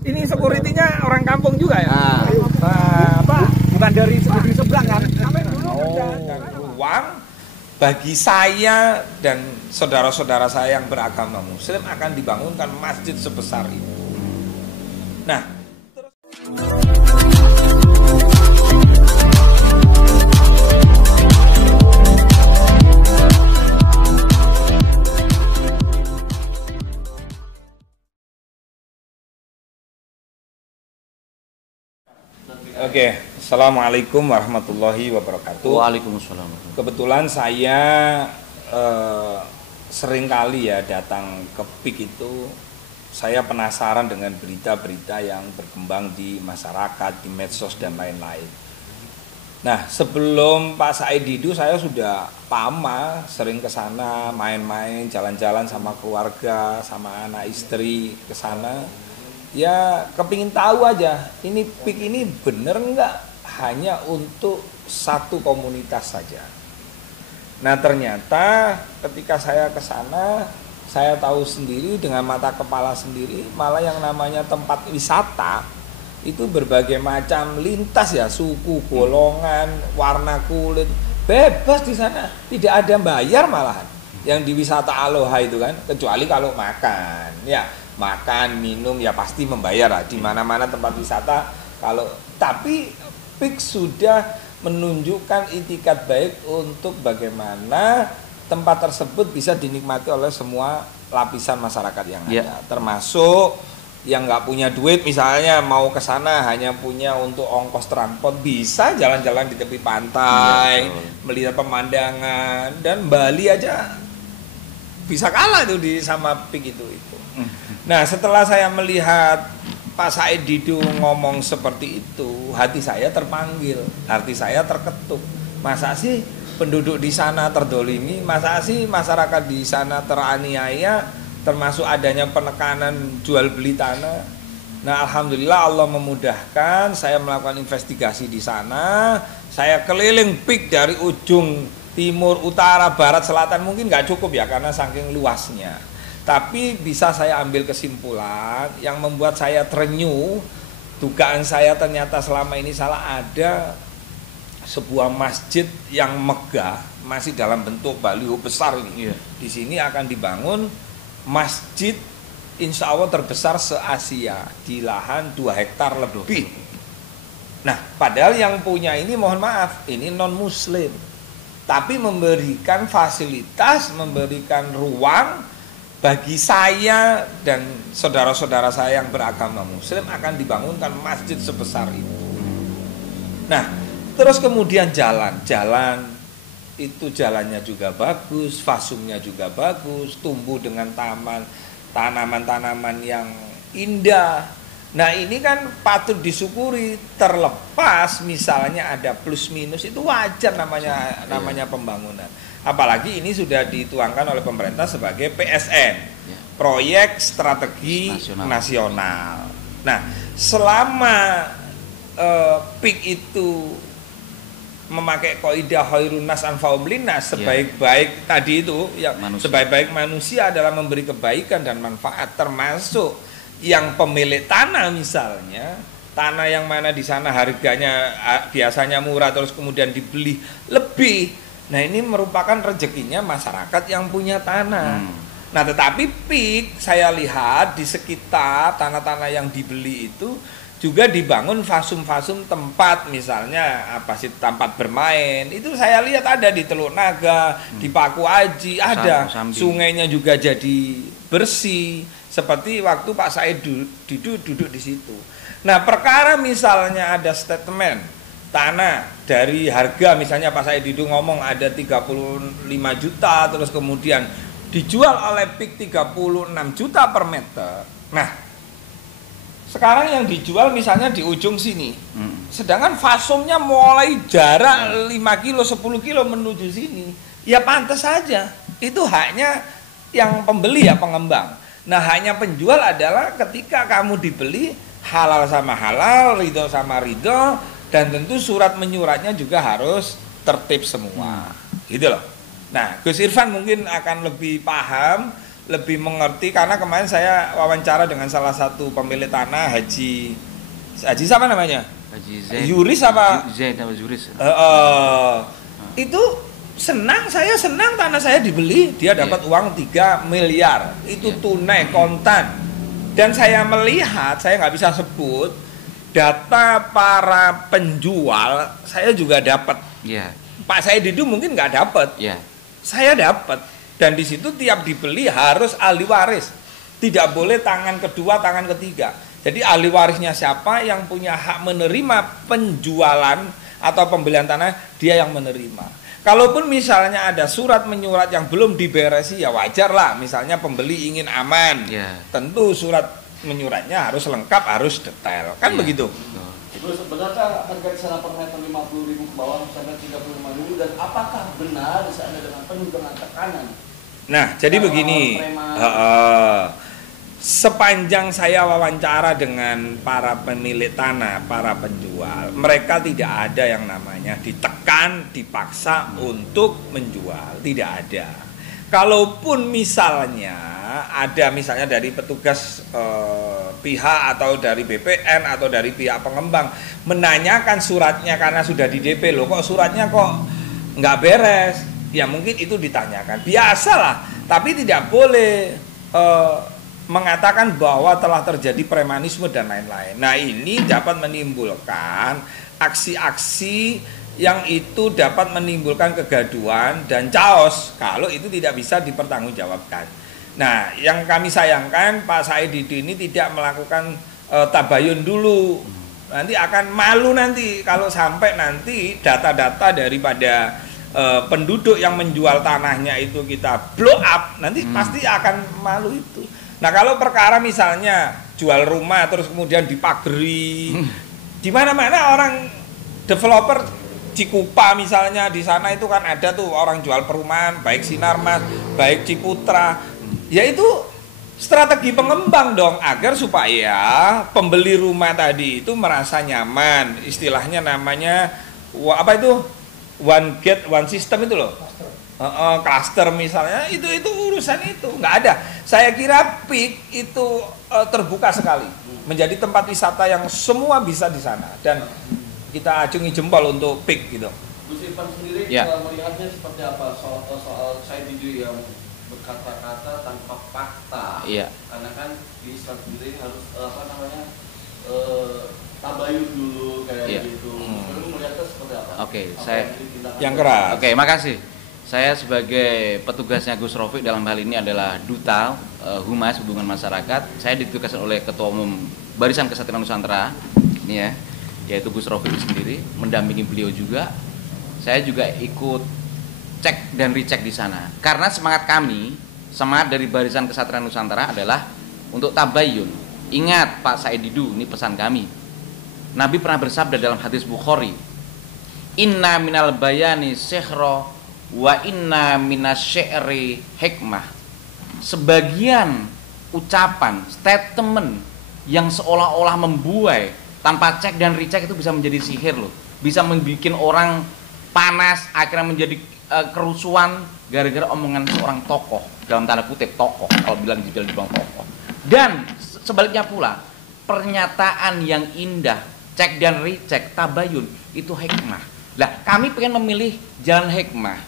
Ini security-nya orang kampung juga ya? Bukan dari security seberang kan? Dan ruang bagi saya dan saudara-saudara saya yang beragama Muslim akan dibangunkan masjid sebesar itu. Nah, Oke, Assalamualaikum warahmatullahi wabarakatuh. Waalaikumsalam. Kebetulan saya sering kali ya datang ke PIK itu, saya penasaran dengan berita-berita yang berkembang di masyarakat, di medsos dan lain-lain. Nah, sebelum Pak Said Didu saya sudah lama sering ke sana, main-main, jalan-jalan sama keluarga, sama anak istri ke sana. Ya kepingin tahu aja, ini PIK ini bener nggak hanya untuk satu komunitas saja. Nah ternyata ketika saya ke sana, saya tahu sendiri dengan mata kepala sendiri, malah yang namanya tempat wisata itu berbagai macam lintas ya, suku, golongan, warna kulit, bebas di sana, tidak ada bayar malahan. Yang di wisata Aloha itu kan, kecuali kalau makan, ya. Makan, minum ya pasti membayar lah di mana-mana tempat wisata. Tapi PIK sudah menunjukkan itikat baik untuk bagaimana tempat tersebut bisa dinikmati oleh semua lapisan masyarakat yang ada, termasuk yang nggak punya duit misalnya mau ke sana hanya punya untuk ongkos transport bisa jalan-jalan di tepi pantai, melihat pemandangan, dan Bali aja bisa kalah tuh sama PIK itu. Nah setelah saya melihat Pak Said Didu ngomong seperti itu, hati saya terpanggil, hati saya terketuk. Masa sih penduduk di sana terdolimi, masa sih masyarakat di sana teraniaya, termasuk adanya penekanan jual beli tanah. Nah alhamdulillah Allah memudahkan, saya melakukan investigasi di sana, saya keliling PIK dari ujung timur, utara, barat, selatan, mungkin nggak cukup ya karena saking luasnya. Tapi bisa saya ambil kesimpulan yang membuat saya terenyuh, dugaan saya ternyata selama ini salah, ada sebuah masjid yang megah, masih dalam bentuk baliho besar ini. Di sini akan dibangun masjid insya Allah terbesar se-Asia di lahan 2 hektar lebih. Nah, padahal yang punya ini mohon maaf, ini non-muslim. Tapi memberikan fasilitas, memberikan ruang bagi saya dan saudara-saudara saya yang beragama Muslim akan dibangunkan masjid sebesar itu. Nah, terus kemudian jalan itu jalannya juga bagus, fasumnya juga bagus, tumbuh dengan tanaman-tanaman yang indah. Nah ini kan patut disyukuri, terlepas misalnya ada plus minus itu wajar namanya pembangunan. Apalagi ini sudah dituangkan oleh pemerintah sebagai PSN, proyek strategi nasional. Nah selama PIK itu memakai kaidah khairun nas anfa'um linnas, sebaik-baik tadi itu ya, sebaik-baik manusia adalah memberi kebaikan dan manfaat, termasuk yang pemilik tanah misalnya, tanah yang mana di sana harganya biasanya murah terus kemudian dibeli lebih. Nah ini merupakan rezekinya masyarakat yang punya tanah. Nah tetapi PIK saya lihat di sekitar tanah-tanah yang dibeli itu juga dibangun fasum-fasum tempat, misalnya apa sih, tempat bermain. Itu saya lihat ada di Teluk Naga, di Paku Aji ada, sungainya juga jadi bersih. Seperti waktu Pak Said Didu duduk di situ. Nah perkara misalnya ada statement tanah dari harga, misalnya Pak Said Didu ngomong ada 35 juta, terus kemudian dijual oleh PIK 36 juta per meter. Nah sekarang yang dijual misalnya di ujung sini, sedangkan fasumnya mulai jarak 5 kilo 10 kilo menuju sini, ya pantas saja itu haknya yang pembeli ya, pengembang. Nah hanya penjual adalah ketika kamu dibeli halal sama halal, ridho sama ridho, dan tentu surat menyuratnya juga harus tertib semua, gitu loh. Nah Gus Irfan mungkin akan lebih paham, lebih mengerti karena kemarin saya wawancara dengan salah satu pemilik tanah Haji siapa namanya? Haji Zain. Yuris apa? Zain sama Yuris. Itu saya senang tanah saya dibeli, dia dapat uang 3 miliar. Itu tunai kontan. Dan saya melihat, saya nggak bisa sebut data para penjual, saya juga dapat. Pak Said Didu mungkin nggak dapat. Saya dapat. Dan di situ tiap dibeli harus ahli waris. Tidak boleh tangan kedua, tangan ketiga. Jadi ahli warisnya siapa yang punya hak menerima penjualan atau pembelian tanah, dia yang menerima. Kalaupun misalnya ada surat menyurat yang belum diberesi, ya wajar lah. Misalnya pembeli ingin aman, tentu surat menyuratnya harus lengkap, harus detail. Kan begitu? Terus benarkah harga di sana per meter 50.000 ke bawah sampai 35.000, dan apakah benar di sana dengan penuh dengan tekanan? Nah, jadi begini, sepanjang saya wawancara dengan para pemilik tanah, para penjual, mereka tidak ada yang namanya ditekan, dipaksa untuk menjual, tidak ada. Kalaupun misalnya ada misalnya dari petugas pihak atau dari BPN atau dari pihak pengembang menanyakan suratnya karena sudah di DP, loh kok suratnya kok nggak beres, ya mungkin itu ditanyakan, biasalah, tapi tidak boleh mengatakan bahwa telah terjadi premanisme dan lain-lain. Nah, ini dapat menimbulkan aksi-aksi yang itu dapat menimbulkan kegaduhan dan chaos kalau itu tidak bisa dipertanggungjawabkan. Nah, yang kami sayangkan Pak Said Didu ini tidak melakukan tabayun dulu. Nanti akan malu nanti kalau sampai nanti data-data daripada penduduk yang menjual tanahnya itu kita blow up, nanti pasti akan malu itu. Nah, kalau perkara misalnya jual rumah terus kemudian dipageri, di mana-mana orang developer Cikupa misalnya, di sana itu kan ada tuh orang jual perumahan, baik Sinarmas, baik Ciputra. Ya itu strategi pengembang dong, agar supaya pembeli rumah tadi itu merasa nyaman. Istilahnya namanya apa itu? One gate, one system itu loh. Cluster misalnya, itu urusan itu nggak ada. Saya kira PIK itu terbuka sekali, menjadi tempat wisata yang semua bisa di sana, dan kita acungi jempol untuk PIK gitu. Gus Irfan sendiri melihatnya seperti apa soal Said Didu yang berkata-kata tanpa fakta? Karena kan di Islam sendiri harus tabayun dulu kayak gitu. Lalu melihatnya seperti apa? Saya yang keras. Makasih. Saya sebagai petugasnya Gus Rofiq dalam hal ini adalah Duta Humas Hubungan Masyarakat. Saya ditugaskan oleh Ketua Umum Barisan Kesatria Nusantara, ini ya, yaitu Gus Rofiq sendiri, mendampingi beliau juga. Saya juga ikut cek dan recheck di sana. Karena semangat kami, semangat dari Barisan Kesatria Nusantara adalah untuk tabayun. Ingat Pak Said Didu, ini pesan kami. Nabi pernah bersabda dalam hadis Bukhari, "Inna minal bayani sihra wa inna minasyi'ri hikmah." Sebagian ucapan, statement yang seolah-olah membuai tanpa cek dan recheck itu bisa menjadi sihir loh. Bisa membuat orang panas, akhirnya menjadi kerusuhan gara-gara omongan seorang tokoh, dalam tanda kutip tokoh, kalau bilang tokoh. Dan sebaliknya pula, pernyataan yang indah, cek dan recheck, tabayun, itu hikmah. Lah, kami pengen memilih jalan hikmah,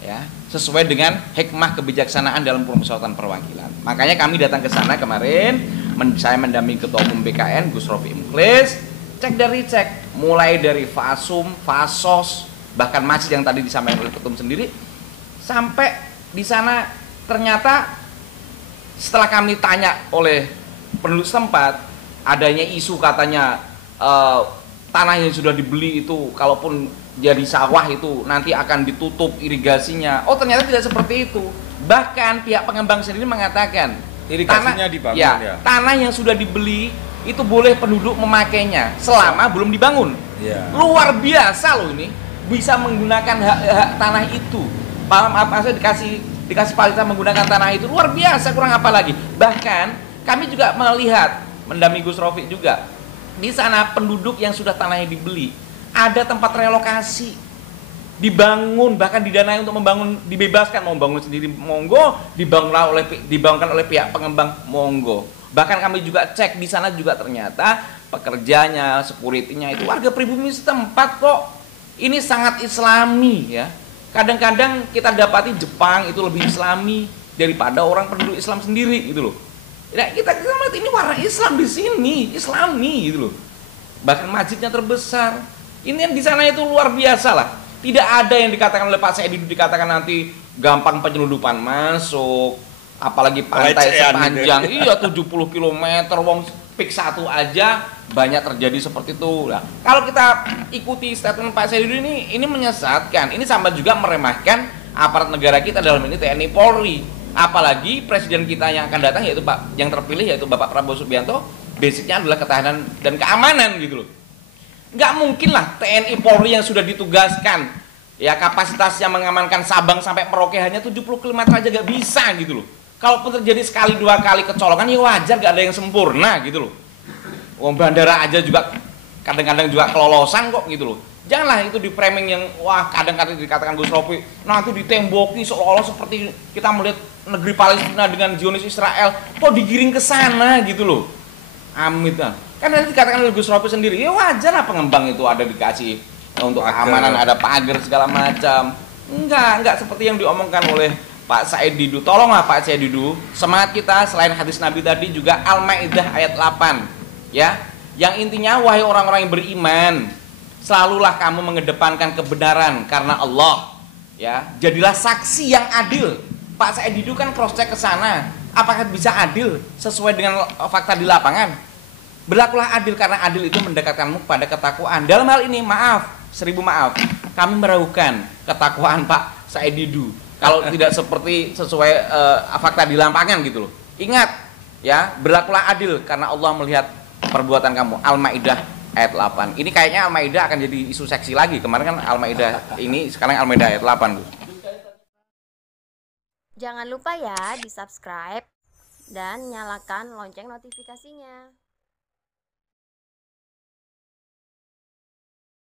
ya, sesuai dengan hikmah kebijaksanaan dalam permusyawaratan perwakilan. Makanya kami datang ke sana kemarin, saya mendampingi Ketua Umum BKN Gus Rofiq Muklis, cek dan recheck, mulai dari Fasum, Fasos, bahkan masjid yang tadi disampaikan oleh Ketum sendiri, sampai di sana ternyata setelah kami tanya oleh penduduk setempat, adanya isu katanya tanah yang sudah dibeli itu kalaupun jadi sawah itu nanti akan ditutup irigasinya. Oh, ternyata tidak seperti itu. Bahkan pihak pengembang sendiri mengatakan irigasinya dibangun ya. Tanah yang sudah dibeli itu boleh penduduk memakainya selama belum dibangun. Luar biasa loh ini, bisa menggunakan hak tanah itu. Paham apa saya dikasih fasilitas menggunakan tanah itu, luar biasa, kurang apa lagi. Bahkan kami juga melihat, mendampingi Gus Rofiq juga, di sana penduduk yang sudah tanahnya dibeli ada tempat relokasi. dibangun, bahkan didanai untuk membangun, dibebaskan mau bangun sendiri monggo, dibangunkan oleh pihak pengembang monggo. Bahkan kami juga cek di sana juga ternyata pekerjanya, security-nya itu warga pribumi setempat kok. Ini sangat islami ya. Kadang-kadang kita dapati Jepang itu lebih islami daripada orang penduduk Islam sendiri gitu loh. Nah, kita lihat ini warna Islam di sini, islami gitu loh. Bahkan masjidnya terbesar. Ini yang di sana itu luar biasa lah. Tidak ada yang dikatakan oleh Pak Said dikatakan nanti gampang penyelundupan masuk, apalagi pantai sepanjang iya 70 km wong pik satu aja banyak terjadi seperti itu. Nah, kalau kita ikuti statement Pak Said ini menyesatkan. Ini sama juga meremehkan aparat negara kita, dalam ini TNI Polri. Apalagi presiden kita yang akan datang yaitu Pak yang terpilih yaitu Bapak Prabowo Subianto, basicnya adalah ketahanan dan keamanan gitu loh. Nggak mungkin lah TNI Polri yang sudah ditugaskan ya kapasitasnya mengamankan Sabang sampai Merauke hanya 70 km aja nggak bisa gitu loh. Kalaupun terjadi sekali dua kali kecolongan ya wajar, nggak ada yang sempurna gitu loh. Wong bandara aja juga kadang-kadang juga kelolosan kok gitu loh. Janganlah itu di framing yang wah kadang-kadang dikatakan Gus Rofi nanti ditemboki seolah-olah seperti kita melihat negeri Palestina dengan Zionis Israel kok digiring ke sana gitu loh. Amit lah. Kan nanti dikatakan oleh Gus Rofi sendiri, ya wajar lah pengembang itu ada dikasih untuk keamanan, ada pagar segala macam. Enggak seperti yang diomongkan oleh Pak Said Didu. Tolonglah Pak Said Didu, semangat kita selain hadis Nabi tadi juga Al-Maidah ayat 8. Ya, yang intinya wahai orang-orang yang beriman, selalulah kamu mengedepankan kebenaran karena Allah. Ya, jadilah saksi yang adil. Pak Said Didu kan cross check ke sana. Apakah bisa adil sesuai dengan fakta di lapangan? Berlakulah adil karena adil itu mendekatkanmu pada ketakwaan. Dalam hal ini maaf, 1000 maaf, kami meragukan ketakwaan Pak Said Didu kalau tidak seperti sesuai fakta di lapangan gitu loh. Ingat ya, berlakulah adil karena Allah melihat perbuatan kamu. Al-Maidah ayat 8. Ini kayaknya Al-Maidah akan jadi isu seksi lagi. Kemarin kan Al-Maidah ini, sekarang Al-Maidah ayat 8 Bu. Jangan lupa ya di subscribe dan nyalakan lonceng notifikasinya.